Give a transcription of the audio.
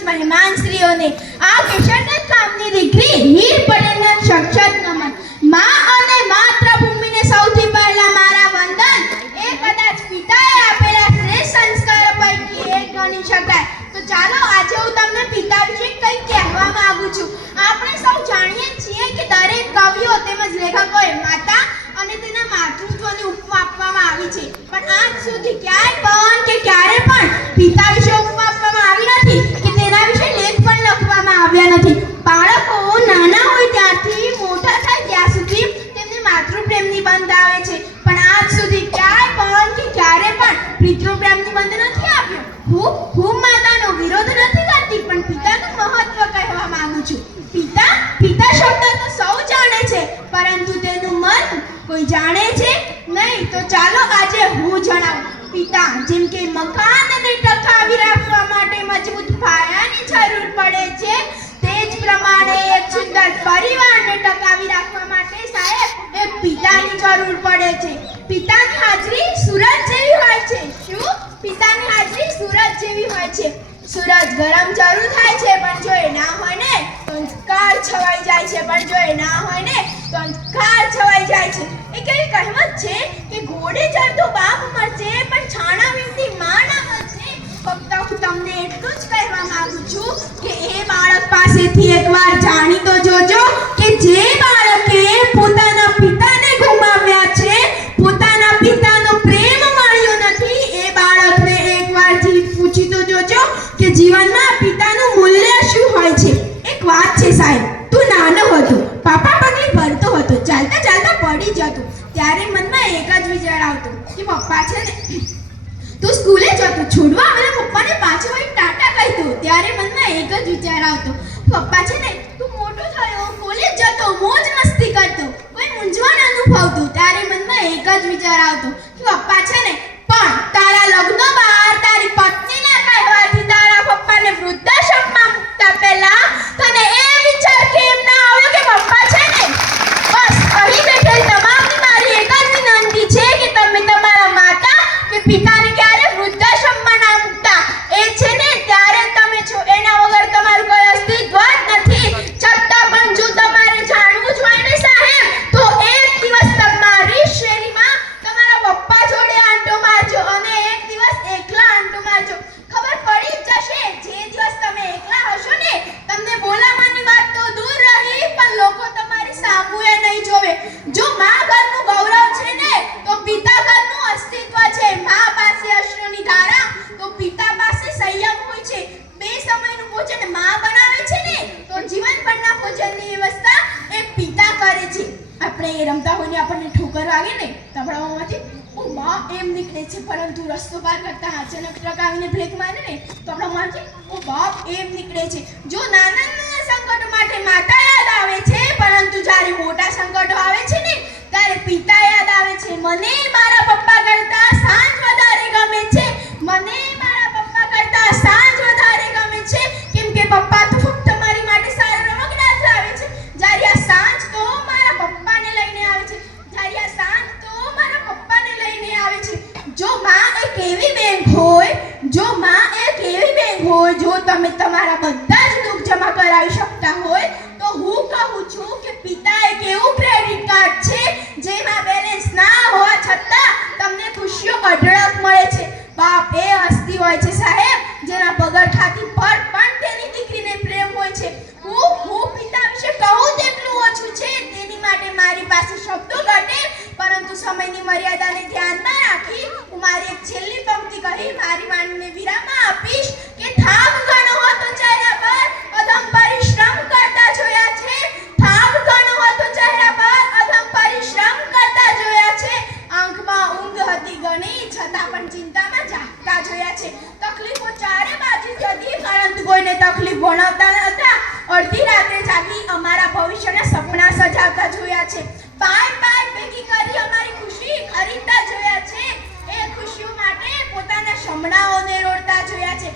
ઉપસ્થિત મહેમાનશ્રીઓને આ કેશરનાથ ગામની દીકરી હીર પટેલના સક્ષત નમન. માં અને માતૃભૂમિને સૌથી પહેલા મારા વંદન. એ કદાચ પિતાએ આપેલા શ્રેષ્ઠ સંસ્કારો પૈકી એક ગણી શકાય. તો ચાલો આજે હું તમને પિતા વિશે કંઈક કહેવા માંગુ છું. આપણે સૌ જાણીએ છીએ કે દરેક કવિઓ તેમજ લેખકોએ માતા અને તેના માતૃત્વને ઉપમા આપવામાં આવી છે, પણ આજ સુધી ક્યારે પણ પિતા વિશે ઉપમા આપવામાં આવી નથી કે તેના વિશે લેખ પણ લખવામાં આવ્યા નથી. બાળકો નાના હોય ત્યારથી મોટા થાય ત્યાં સુધી તેમને માતૃપ્રેમની બંધ આવે છે, પણ આજ સુધી ક્યારે પણ પિતૃપ્રેમની બંધ નથી આપ્યો. હું માતાનો વિરોધ નથી કરતી, પણ પિતાનું મહત્વ કહેવા માંગુ છું. પિતા શબ્દ તો સૌ જાણે છે, પરંતુ તેનું મન કોઈ જાણે છે નહીં. તો ચાલો આજે હું જણાવું. પિતા જેમ કે મકાનને ટકાવી રાખવા માટે મજબૂત પાયાની જરૂર પડે છે, તે જ પ્રમાણે એક સુંદર પરિવારને ટકાવી રાખવા માટે સાહેબ એક પિતાની જરૂર પડે છે. પિતાની હાજરી સૂરજ જેવી હોય છે. શું? પિતાની હાજરી સૂરજ જેવી હોય છે. સૂરજ ગરમ જરૂર થાય છે, પણ જો એ ના હોય ને તો અંધકાર છવાઈ જાય છે, પણ જો એ ના હોય ને તો અંધકાર છવાઈ જાય છે. એક એવી કહેવત છે કે ઘોડે ચડતો બાપ મરશે, પણ છાણા વીણતી માં ના મરશે. ફક્ત હું તમને એટલું જ કહેવા માંગુ છું કે એ બાળક પાસેથી એકવાર જાણી તો જોજો કે જે બાળકે પોતાના પિતાને ગુમાવ્યા છે, પોતાના પિતાનો પ્રેમ મળ્યો નથી, એ બાળકને એકવાર પૂછી તો જોજો કે જીવનમાં પિતાનું મૂલ્ય શું હોય છે. એક વાત છે સાહેબ, તું નાનો હતો, પાપા પગલી ભરતો હતો, ચાલતા ચાલતા પડી જતો, ત્યારે મનમાં એક જ વિચાર આવતો કે પપ્પા છે ને તું સ્કૂલે જતો, છોડવા આવેલા પપ્પાને પાછો વળી ટાટા કહેતો, ત્યારે મનમાં એક જ વિચાર આવતો પપ્પા છે ને તું મોટો થયો, કોલેજ જતો, મોજ મસ્તી કરતો, કોઈ મૂંઝવણ અનુભવતું, ત્યારે મનમાં એક જ વિચાર આવતો કે પપ્પા છે ને પણ તારા લગ્ન બાદ તારી પત્નીના કહેવાથી તારા પપ્પાને વૃદ્ધાશ્રમમાં મૂકતા પહેલા તને એ વિચાર કેમ ના આવ્યો કે પપ્પા છે ને. બસ અહીં બેઠેલ તમામની મારી એક જ વિનંતી છે કે તમે તમારા માતા કે પિતાને ક્યારે વૃદ્ધાશ્રમમાં ના મૂકતા. એ છે ને ત્યારે તમે છો, એના વગર તમારું કોઈ અસ્તિત્વ જ નથી. છતાં પણ જો તમારે જાણવું જ હોય ને સાહેબ, તો એક દિવસ તમારી શેરીમાં તમારા પપ્પા જોડે આંટો મારજો અને એક દિવસ એકલા આંટો મારજો. ખબર પડી જ જશે જે દિવસ તમે એકલા હશો ને, તમને બોલાવાની વાત તો દૂર રહી, પણ લોકો તમારી સામુએ નહીં જોવે. જો માં ઘરનું ગૌરવ છે ને, તો પિતા ઘરનું અસ્તિત્વ છે. માં પાસે અશ્રુની ધારા તો પિતા પાસે સંયમ હોય છે. બે સમયનું ભોજન માં બનાવે છે ને, તો જીવનભરના ભોજનની વ્યવસ્થા એ પિતા કરે છે. આપણે રમતા હોઈને આપણને ઠોકર વાગે ને તબડાઓમાંથી ઓ માં એમ નીકળે છે, પરંતુ રસ્તો પાર કરતા અચાનક ટ્રક આવીને બ્રેક મારે ને તો આપણા મોંથી ઓ બાપ એમ નીકળે છે. જો નાના નાના સંકટો માટે માતા યાદ આવે છે, પરંતુ જ્યારે મોટા સંકટો આવે છે ને ત્યારે પિતા યાદ આવે છે. મને મારા પપ્પા કરતા સાંજ વધારે ગમે છે. મને મારા પપ્પા કરતા સાંજ વધારે ગમે છે, કેમ કે પપ્પા તો ફક્ત મારી માટે સારા રમકડા જ લાવે છે, જ્યારે આ સાંજ તો મારા પપ્પાને લઈને આવે છે, જ્યારે આ સાંજ તો મારા પપ્પાને લઈને આવે છે. જો માં એક એવી બેંક હોય, જો તમે તમારા બધા જ દુઃખ જમા કરાવી શકતા હોય, તો હું કહું છું કે પિતા એક એવું ક્રેડિટ કાર્ડ છે જેમાં બેલેન્સ ના હોવા છતાં તમને ખુશીઓ અઢળક મળે છે. બાપ એ હસ્તી હોય છે સાહેબ, જેના પગરખાથી પર પણ તેની દીકરીને પ્રેમ હોય છે. હું પિતા વિશે કહું તેટલું ઓછું છે, તેની માટે મારી પાસે શબ્દો ઘટે, પરંતુ સમયની મર્યાદાને ધ્યાનમાં રાખી હું મારી એક છેલ્લી પંક્તિ કહી મારી વાણીને વિરામ આપીશ કે થાક ઘણો હતો ચહેરા પર, અધમ પરિશ્રમ કરતા જોયા છે. થાક ઘણો હતો ચહેરા પર, અધમ પરિશ્રમ કરતા જોયા છે. આંખમાં ઊંઘ હતી ઘણી, છતાં પણ ચિંતામાં જાગતા જોયા છે. તકલીફો ચારે બાજુ હતી, પરંતુ કોઈને તકલીફ ભણાવતા નહોતા. અડધી રાત્રે જાગી અમારા ભવિષ્યના સપના સજાવતા જોયા છે. પાય ભેગી કરી અમારી ખુશી ખરીદતા જોયા છે. એ ખુશીઓ માટે પોતાના શમણાઓને રોડતા જોયા છે.